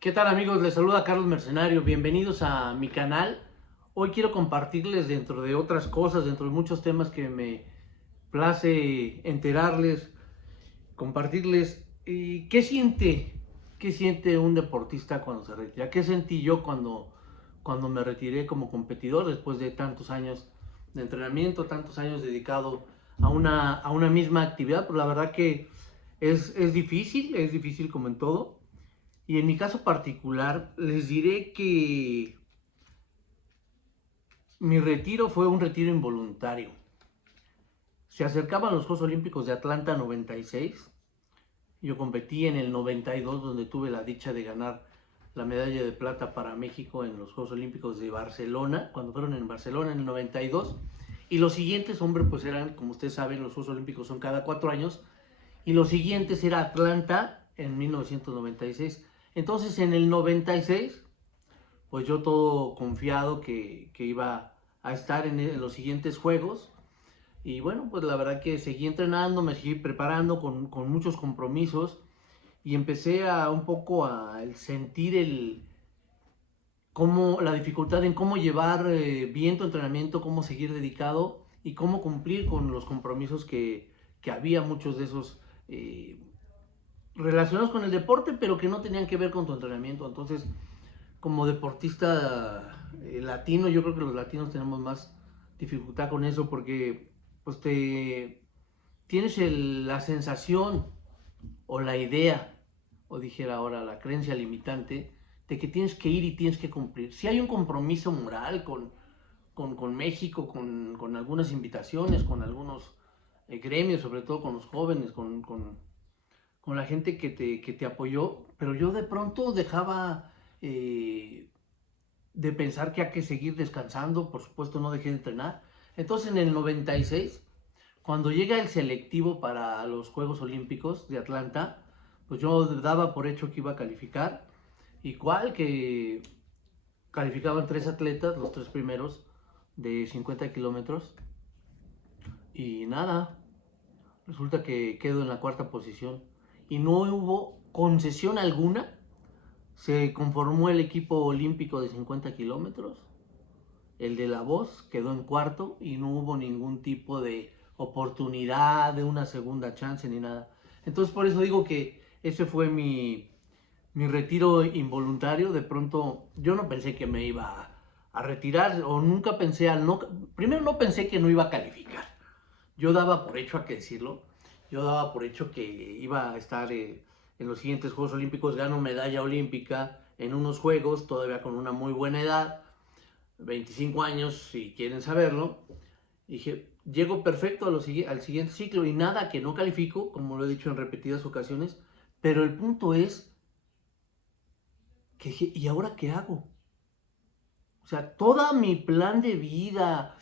¿Qué tal amigos? Les saluda Carlos Mercenario, bienvenidos a mi canal. Hoy quiero compartirles dentro de otras cosas, dentro de muchos temas que me place enterarles, compartirles qué siente un deportista cuando se retira, qué sentí yo cuando me retiré como competidor después de tantos años de entrenamiento, tantos años dedicado a una misma actividad. Pues la verdad que es difícil como en todo. Y en mi caso particular, les diré que mi retiro fue un retiro involuntario. Se acercaban los Juegos Olímpicos de Atlanta 96. Yo competí en el 92, donde tuve la dicha de ganar la medalla de plata para México en los Juegos Olímpicos de Barcelona, cuando fueron en Barcelona en el 92. Y los siguientes, hombre, pues eran, como ustedes saben, los Juegos Olímpicos son cada 4 años. Y los siguientes era Atlanta en 1996. Entonces, en el 96 pues yo todo confiado que iba a estar en los siguientes juegos. Y bueno, pues la verdad que seguí entrenando, me seguí preparando con muchos compromisos y empecé a un poco a sentir la dificultad en cómo llevar bien tu entrenamiento, cómo seguir dedicado y cómo cumplir con los compromisos que había, muchos de esos relacionados con el deporte, pero que no tenían que ver con tu entrenamiento. Entonces, como deportista latino, yo creo que los latinos tenemos más dificultad con eso porque pues tienes la sensación o la idea, o dijera ahora la creencia limitante, de que tienes que ir y tienes que cumplir. Si hay un compromiso moral con México, con algunas invitaciones, con algunos gremios, sobre todo con los jóvenes, con la gente que te apoyó, pero yo de pronto dejaba de pensar que hay que seguir descansando, por supuesto no dejé de entrenar. Entonces en el 96, cuando llega el selectivo para los Juegos Olímpicos de Atlanta, pues yo daba por hecho que iba a calificar, igual que calificaban 3 atletas, los 3 primeros de 50 kilómetros, y nada, resulta que quedo en la cuarta posición y no hubo concesión alguna. Se conformó el equipo olímpico de 50 kilómetros. El de la voz quedó en cuarto y no hubo ningún tipo de oportunidad de una segunda chance ni nada. Entonces por eso digo que ese fue mi retiro involuntario. De pronto yo no pensé que me iba a retirar o nunca pensé primero no pensé que no iba a calificar. Yo daba por hecho, a que decirlo, yo daba por hecho que iba a estar en los siguientes Juegos Olímpicos, gano medalla olímpica en unos Juegos, todavía con una muy buena edad, 25 años, si quieren saberlo. Dije, llego perfecto al siguiente ciclo y nada, que no califico, como lo he dicho en repetidas ocasiones, pero el punto es que dije, ¿y ahora qué hago? O sea, todo mi plan de vida,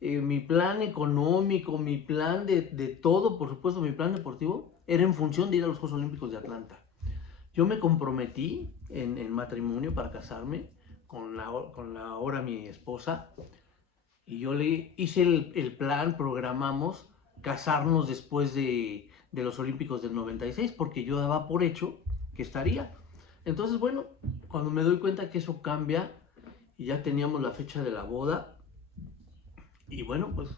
mi plan económico, mi plan de todo, por supuesto, mi plan deportivo, era en función de ir a los Juegos Olímpicos de Atlanta. Yo me comprometí en matrimonio para casarme con la ahora mi esposa y yo le hice el plan, programamos casarnos después de los Olímpicos del 96 porque yo daba por hecho que estaría. Entonces, bueno, cuando me doy cuenta que eso cambia y ya teníamos la fecha de la boda, y bueno, pues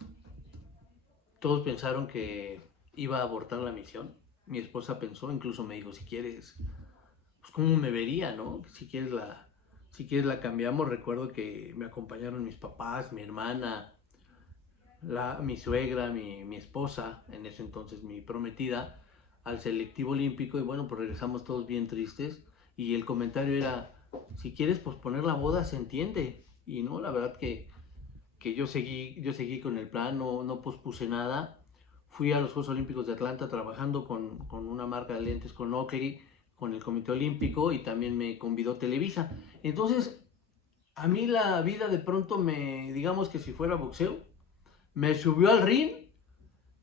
todos pensaron que iba a abortar la misión. Mi esposa pensó, incluso me dijo, si quieres, pues cómo me vería, ¿no? Si quieres la cambiamos. Recuerdo que me acompañaron mis papás, mi hermana, mi suegra, mi esposa, en ese entonces mi prometida, al selectivo olímpico y bueno, pues regresamos todos bien tristes y el comentario era, si quieres posponer la boda se entiende. Y no, la verdad que yo seguí con el plan, no pospuse nada. Fui a los Juegos Olímpicos de Atlanta trabajando con una marca de lentes, con Oakley, con el Comité Olímpico, y también me convidó Televisa. Entonces, a mí la vida de pronto digamos que si fuera boxeo, me subió al ring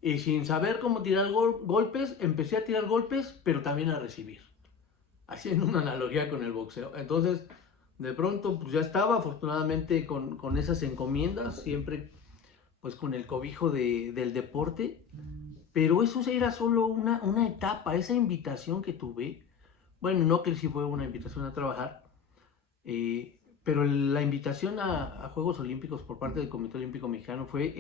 y sin saber cómo tirar golpes, empecé a tirar golpes, pero también a recibir, haciendo una analogía con el boxeo. Entonces, de pronto, pues ya estaba afortunadamente con esas encomiendas, siempre pues con el cobijo del deporte, pero eso era solo una etapa. Esa invitación que tuve Bueno, en Oakley sí fue una invitación a trabajar, pero la invitación a Juegos Olímpicos por parte del Comité Olímpico Mexicano fue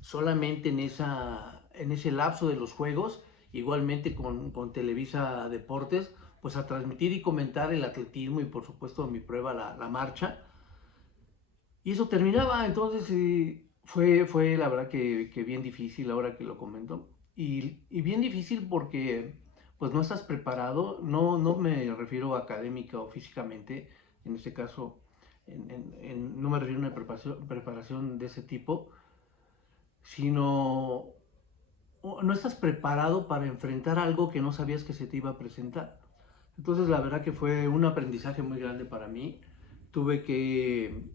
solamente en ese lapso de los Juegos, igualmente con Televisa Deportes, pues a transmitir y comentar el atletismo y por supuesto mi prueba, la marcha. Y eso terminaba, entonces fue la verdad que bien difícil ahora que lo comento. Y bien difícil porque pues no estás preparado, no me refiero académica o físicamente, en este caso no me refiero a una preparación de ese tipo, sino no estás preparado para enfrentar algo que no sabías que se te iba a presentar. Entonces la verdad que fue un aprendizaje muy grande para mí. Tuve que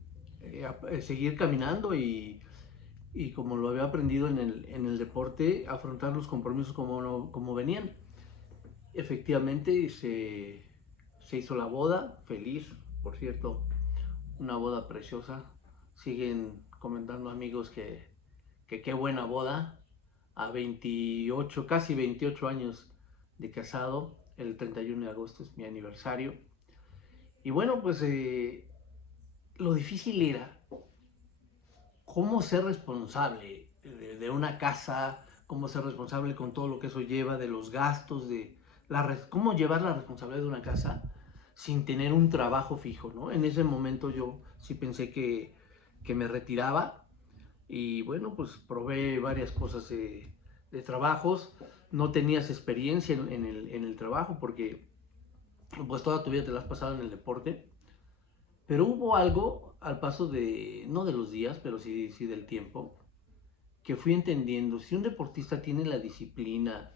seguir caminando y como lo había aprendido en el deporte, afrontar los compromisos como venían. Efectivamente se hizo la boda, feliz, por cierto, una boda preciosa. Siguen comentando amigos que qué buena boda, a 28, casi 28 años de casado. El 31 de agosto es mi aniversario. Y bueno, pues lo difícil era cómo ser responsable de una casa, cómo ser responsable con todo lo que eso lleva, de los gastos, cómo llevar la responsabilidad de una casa sin tener un trabajo fijo, ¿no? En ese momento yo sí pensé que me retiraba y bueno, pues probé varias cosas de trabajos. No tenías experiencia en el trabajo porque pues toda tu vida te la has pasado en el deporte. Pero hubo algo al paso no de los días, pero sí del tiempo, que fui entendiendo. Si un deportista tiene la disciplina,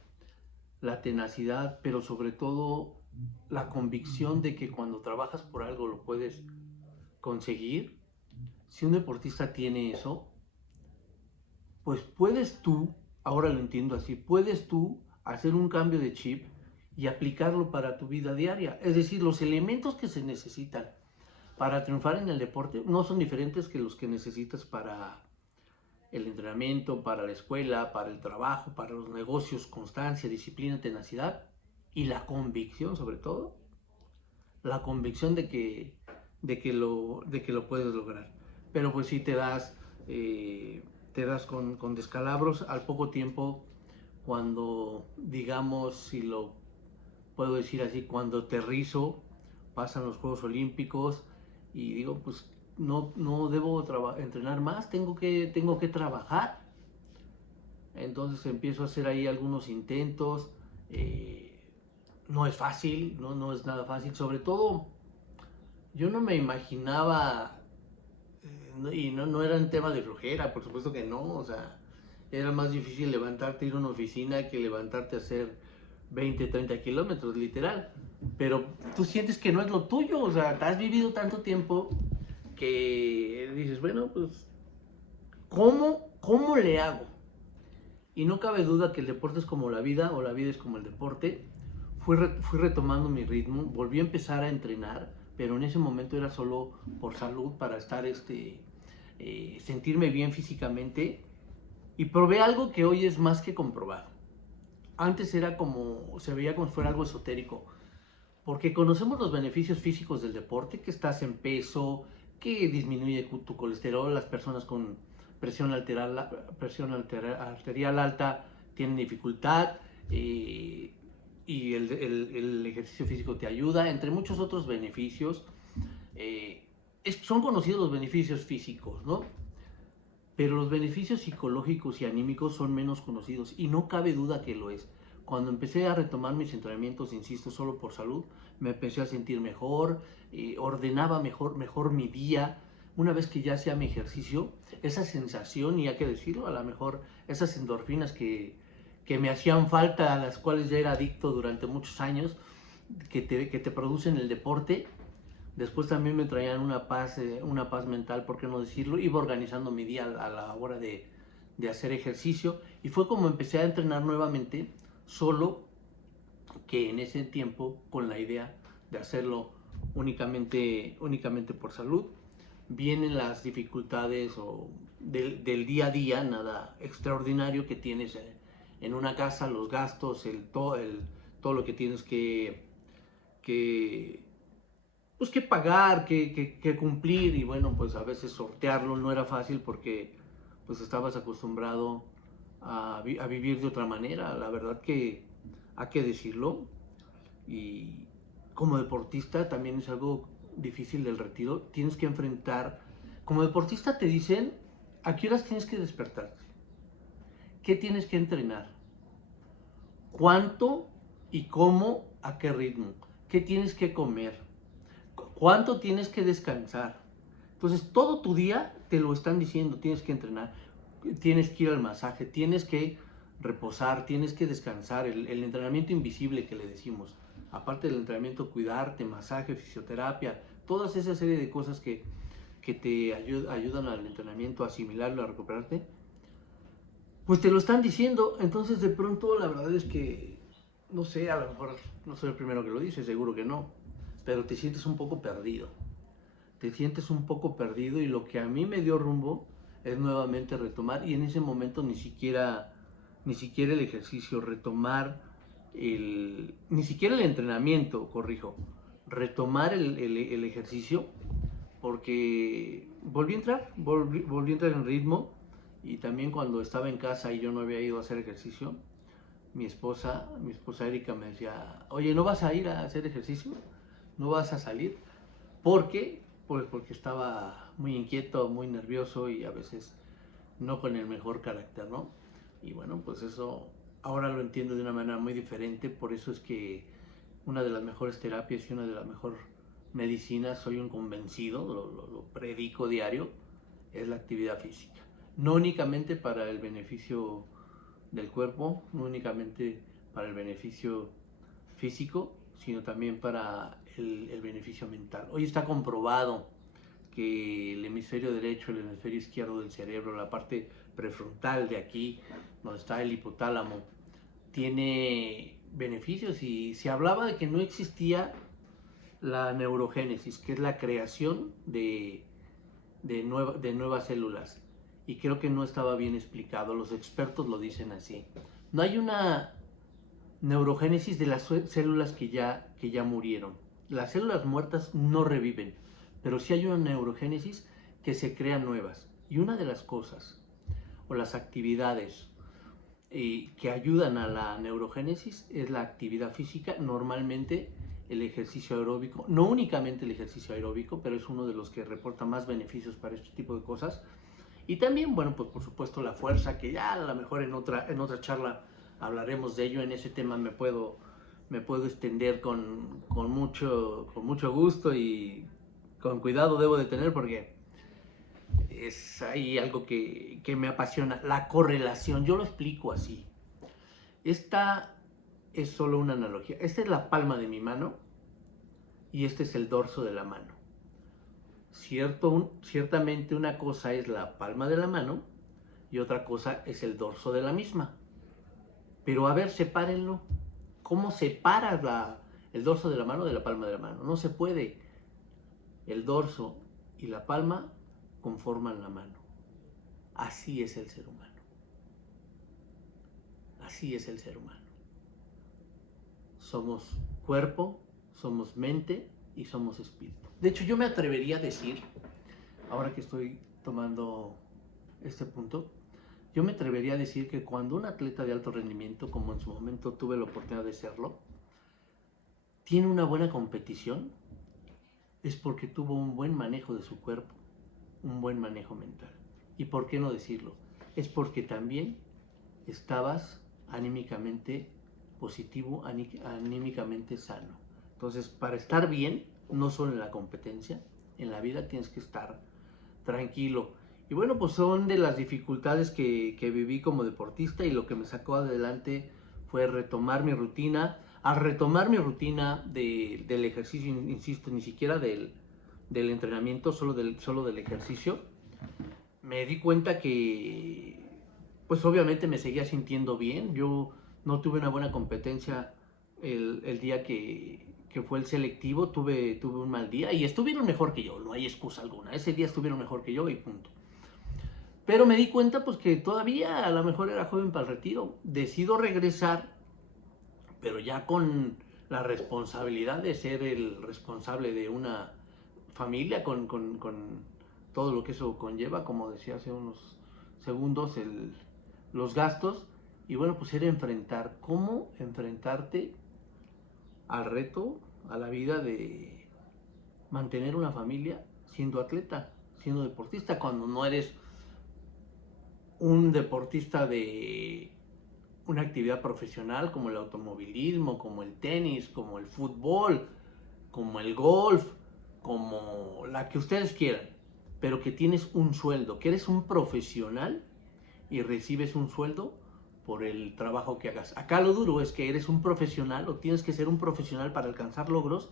la tenacidad, pero sobre todo la convicción de que cuando trabajas por algo lo puedes conseguir, si un deportista tiene eso, pues puedes tú, ahora lo entiendo así, puedes tú hacer un cambio de chip y aplicarlo para tu vida diaria. Es decir, los elementos que se necesitan para triunfar en el deporte no son diferentes que los que necesitas para el entrenamiento, para la escuela, para el trabajo, para los negocios, constancia, disciplina, tenacidad y la convicción sobre todo, la convicción de que lo puedes lograr. Pero pues sí te das con descalabros al poco tiempo cuando, digamos, si lo puedo decir así, cuando aterrizo, pasan los Juegos Olímpicos y digo, pues no debo entrenar más, tengo que trabajar. Entonces empiezo a hacer ahí algunos intentos. eh, no es fácil, no es nada fácil. Sobre todo, yo no me imaginaba, y no era un tema de flojera, por supuesto que no, o sea, era más difícil levantarte, ir a una oficina que levantarte a hacer 20, 30 kilómetros, literal. Pero tú sientes que no es lo tuyo, o sea, te has vivido tanto tiempo que dices, bueno, pues, ¿cómo le hago? Y no cabe duda que el deporte es como la vida o la vida es como el deporte. Fui retomando mi ritmo, volví a empezar a entrenar, pero en ese momento era solo por salud, para estar, sentirme bien físicamente. Y probé algo que hoy es más que comprobado. Antes era como, se veía como si fuera algo esotérico, porque conocemos los beneficios físicos del deporte, que estás en peso, que disminuye tu colesterol, las personas con arterial alta tienen dificultad, y el ejercicio físico te ayuda, entre muchos otros beneficios. Son conocidos los beneficios físicos, ¿no? Pero los beneficios psicológicos y anímicos son menos conocidos y no cabe duda que lo es. Cuando empecé a retomar mis entrenamientos, insisto, solo por salud, me empecé a sentir mejor, ordenaba mejor mi día. Una vez que ya hacía mi ejercicio, esa sensación, y hay que decirlo, a lo mejor esas endorfinas que me hacían falta, a las cuales ya era adicto durante muchos años, que te producen el deporte. Después también me traían una paz mental, por qué no decirlo. Iba organizando mi día a la hora de hacer ejercicio y fue como empecé a entrenar nuevamente, solo que en ese tiempo con la idea de hacerlo únicamente por salud. Vienen las dificultades del día a día, nada extraordinario que tienes en una casa, los gastos, todo lo que tienes que, pues, que pagar, que cumplir, y bueno, pues a veces sortearlo no era fácil porque pues estabas acostumbrado a vivir de otra manera. La verdad que hay que decirlo, y como deportista también es algo difícil del retiro. Tienes que enfrentar, como deportista te dicen a qué horas tienes que despertarte, qué tienes que entrenar, cuánto y cómo, a qué ritmo, qué tienes que comer, cuánto tienes que descansar. Entonces todo tu día te lo están diciendo. Tienes que entrenar, tienes que ir al masaje, tienes que reposar, tienes que descansar, el entrenamiento invisible que le decimos. Aparte del entrenamiento, cuidarte, masaje, fisioterapia, toda esa serie de cosas que te ayudan al entrenamiento a asimilarlo, a recuperarte, pues te lo están diciendo. Entonces de pronto la verdad es que, no sé, a lo mejor no soy el primero que lo dice, seguro que no, pero te sientes un poco perdido. Te sientes un poco perdido, y lo que a mí me dio rumbo es nuevamente retomar, y en ese momento ni siquiera el ejercicio, retomar ni siquiera el entrenamiento, corrijo, retomar el ejercicio, porque volví a entrar en ritmo. Y también cuando estaba en casa y yo no había ido a hacer ejercicio, mi esposa Erika me decía, oye, ¿no vas a ir a hacer ejercicio? ¿No vas a salir? ¿Por qué? Pues porque estaba muy inquieto, muy nervioso, y a veces no con el mejor carácter, ¿no? Y bueno, pues eso ahora lo entiendo de una manera muy diferente. Por eso es que una de las mejores terapias y una de las mejores medicinas, soy un convencido, lo predico diario, es la actividad física. No únicamente para el beneficio del cuerpo, no únicamente para el beneficio físico, sino también para el beneficio mental. Hoy está comprobado que el hemisferio derecho, el hemisferio izquierdo del cerebro, la parte prefrontal de aquí, donde está el hipotálamo, tiene beneficios, y se hablaba de que no existía la neurogénesis, que es la creación de nuevas células. Y creo que no estaba bien explicado. Los expertos lo dicen así. No hay una neurogénesis de las células que ya murieron. Las células muertas no reviven, pero sí hay una neurogénesis, que se crean nuevas. Y una de las cosas o las actividades que ayudan a la neurogénesis es la actividad física, normalmente el ejercicio aeróbico, no únicamente el ejercicio aeróbico, pero es uno de los que reporta más beneficios para este tipo de cosas. Y también, bueno, pues por supuesto la fuerza, que ya a lo mejor en otra charla hablaremos de ello. En ese tema me puedo extender con mucho gusto, y con cuidado debo de tener, porque es ahí algo que me apasiona, la correlación. Yo lo explico así. Esta es solo una analogía. Esta es la palma de mi mano y este es el dorso de la mano. Ciertamente una cosa es la palma de la mano y otra cosa es el dorso de la misma. Pero a ver, sepárenlo. ¿Cómo separas el dorso de la mano de la palma de la mano? No se puede. El dorso y la palma conforman la mano. Así es el ser humano. Así es el ser humano. Somos cuerpo, somos mente y somos espíritu. De hecho, yo me atrevería a decir, ahora que estoy tomando este punto, yo me atrevería a decir que cuando un atleta de alto rendimiento, como en su momento tuve la oportunidad de serlo, tiene una buena competición, es porque tuvo un buen manejo de su cuerpo, un buen manejo mental. ¿Y por qué no decirlo? Es porque también estabas anímicamente positivo, anímicamente sano. Entonces, para estar bien, no solo en la competencia, en la vida tienes que estar tranquilo. Y bueno, pues son de las dificultades que viví como deportista, y lo que me sacó adelante fue retomar mi rutina. Al retomar mi rutina del ejercicio, insisto, ni siquiera del entrenamiento, solo del ejercicio, me di cuenta que, pues obviamente me seguía sintiendo bien. Yo no tuve una buena competencia el día que fue el selectivo. Tuve un mal día y estuvieron mejor que yo, no hay excusa alguna. Ese día estuvieron mejor que yo y punto. Pero me di cuenta pues que todavía a lo mejor era joven para el retiro. Decido regresar, pero ya la responsabilidad de ser el responsable de una familia con todo lo que eso conlleva, como decía hace unos segundos, los gastos. Y bueno, pues era cómo enfrentarte al reto, a la vida de mantener una familia siendo atleta, siendo deportista, cuando no eres un deportista de una actividad profesional como el automovilismo, como el tenis, como el fútbol, como el golf, como la que ustedes quieran, pero que tienes un sueldo, que eres un profesional y recibes un sueldo por el trabajo que hagas. Acá lo duro es que eres un profesional o tienes que ser un profesional para alcanzar logros,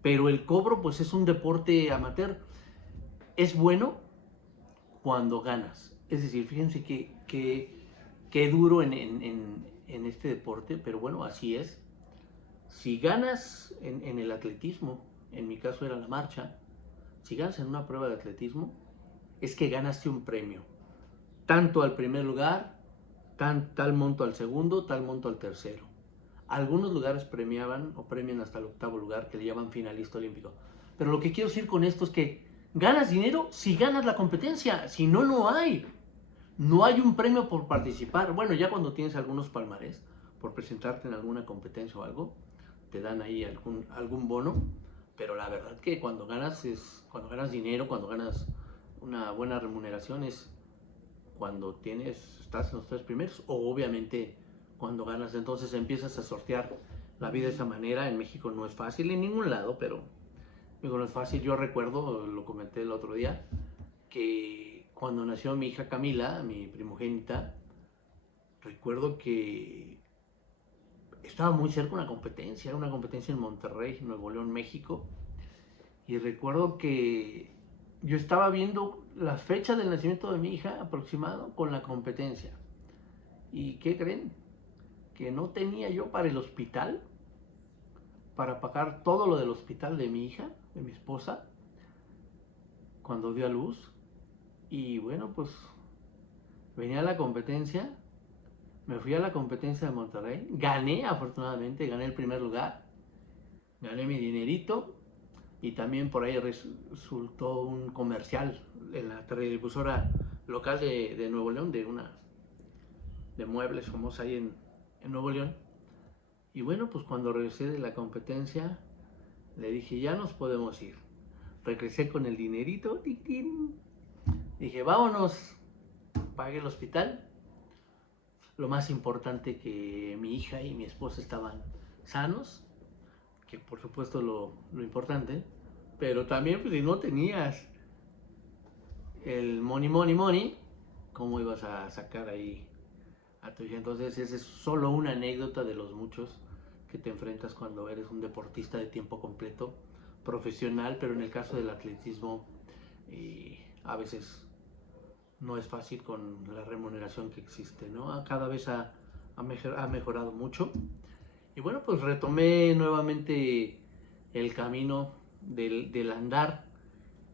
pero el cobro pues es un deporte amateur. Es bueno cuando ganas. Es decir, fíjense que duro en este deporte, pero bueno, así es. Si ganas en el atletismo, en mi caso era la marcha, si ganas en una prueba de atletismo, es que ganaste un premio. Tanto al primer lugar, tal monto al segundo, tal monto al tercero. Algunos lugares premiaban o premian hasta el octavo lugar, que le llaman finalista olímpico. Pero lo que quiero decir con esto es que ganas dinero si ganas la competencia, si no, no hay. No hay un premio por participar. Bueno, ya cuando tienes algunos palmarés, por presentarte en alguna competencia o algo, te dan ahí algún bono. Pero la verdad que cuando ganas dinero, cuando ganas una buena remuneración, es cuando estás en los tres primeros, o obviamente cuando ganas. Entonces empiezas a sortear la vida de esa manera. En México no es fácil, en ningún lado, pero digo, no es fácil. Yo recuerdo, lo comenté el otro día, que cuando nació mi hija Camila, mi primogénita, recuerdo que estaba muy cerca una competencia, era una competencia en Monterrey, Nuevo León, México, y recuerdo que yo estaba viendo la fecha del nacimiento de mi hija aproximado con la competencia. ¿Y qué creen? Que no tenía yo para el hospital, para pagar todo lo del hospital de mi hija, de mi esposa, cuando dio a luz. Y bueno, pues venía la competencia, me fui a la competencia de Monterrey, gané afortunadamente, gané el primer lugar, gané mi dinerito y también por ahí resultó un comercial en la televisora local de Nuevo León, de muebles famosa ahí en Nuevo León. Y bueno, pues cuando regresé de la competencia, le dije, ya nos podemos ir. Regresé con el dinerito, tic, tic. Dije, vámonos, pagué el hospital. Lo más importante, que mi hija y mi esposa estaban sanos, que por supuesto lo importante, pero también pues si no tenías el money, ¿cómo ibas a sacar ahí a tu hija? Entonces esa es solo una anécdota de los muchos que te enfrentas cuando eres un deportista de tiempo completo, profesional, pero en el caso del atletismo a veces no es fácil con la remuneración que existe, ¿no? Cada vez ha mejorado mucho. Y bueno, pues retomé nuevamente el camino del andar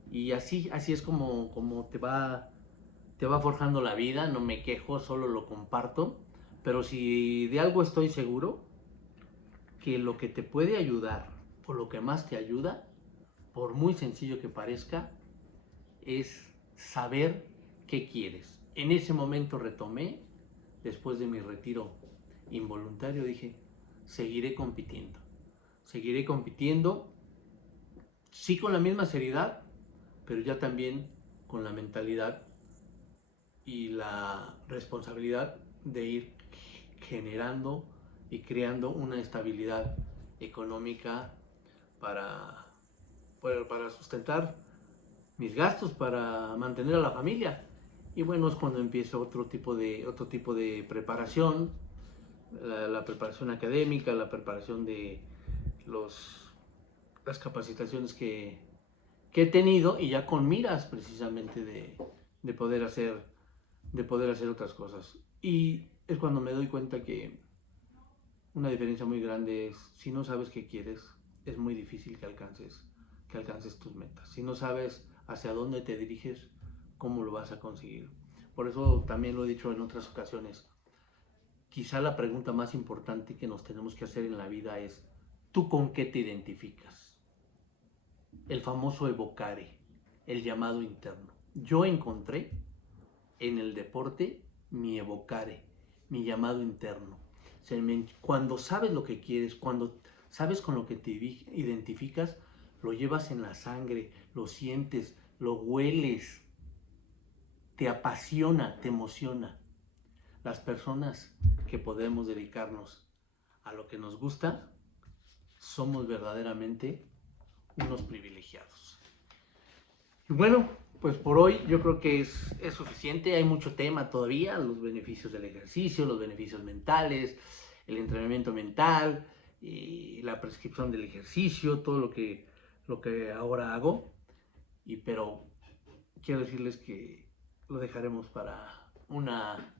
y así es como te va forjando la vida. No me quejo, solo lo comparto. Pero si de algo estoy seguro, que lo que te puede ayudar o lo que más te ayuda, por muy sencillo que parezca, es saber qué quieres. En ese momento retomé, después de mi retiro involuntario, dije, seguiré compitiendo, sí con la misma seriedad, pero ya también con la mentalidad y la responsabilidad de ir generando y creando una estabilidad económica para, para sustentar mis gastos, para mantener a la familia. Y bueno, es cuando empieza otro tipo de preparación, la preparación académica, la preparación de las capacitaciones que he tenido, y ya con miras precisamente de poder hacer otras cosas. Y es cuando me doy cuenta que una diferencia muy grande es, si no sabes qué quieres, es muy difícil que alcances tus metas. Si no sabes hacia dónde te diriges, ¿cómo lo vas a conseguir? Por eso también lo he dicho en otras ocasiones. Quizá la pregunta más importante que nos tenemos que hacer en la vida es, ¿Tú con qué te identificas? El famoso evocare, el llamado interno. Yo encontré en el deporte mi evocare, mi llamado interno. Cuando sabes lo que quieres, cuando sabes con lo que te identificas, lo llevas en la sangre, lo sientes, lo hueles, te apasiona, te emociona. Las personas que podemos dedicarnos a lo que nos gusta, somos verdaderamente unos privilegiados. Y bueno, pues por hoy yo creo que es suficiente. Hay mucho tema todavía, los beneficios del ejercicio, los beneficios mentales, el entrenamiento mental, y la prescripción del ejercicio, todo lo que ahora hago. Pero quiero decirles que lo dejaremos para una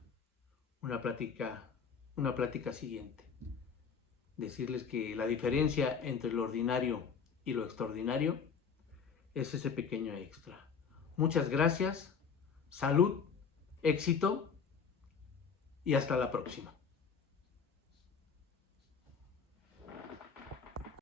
plática siguiente. Decirles que la diferencia entre lo ordinario y lo extraordinario es ese pequeño extra. Muchas gracias, salud, éxito y hasta la próxima.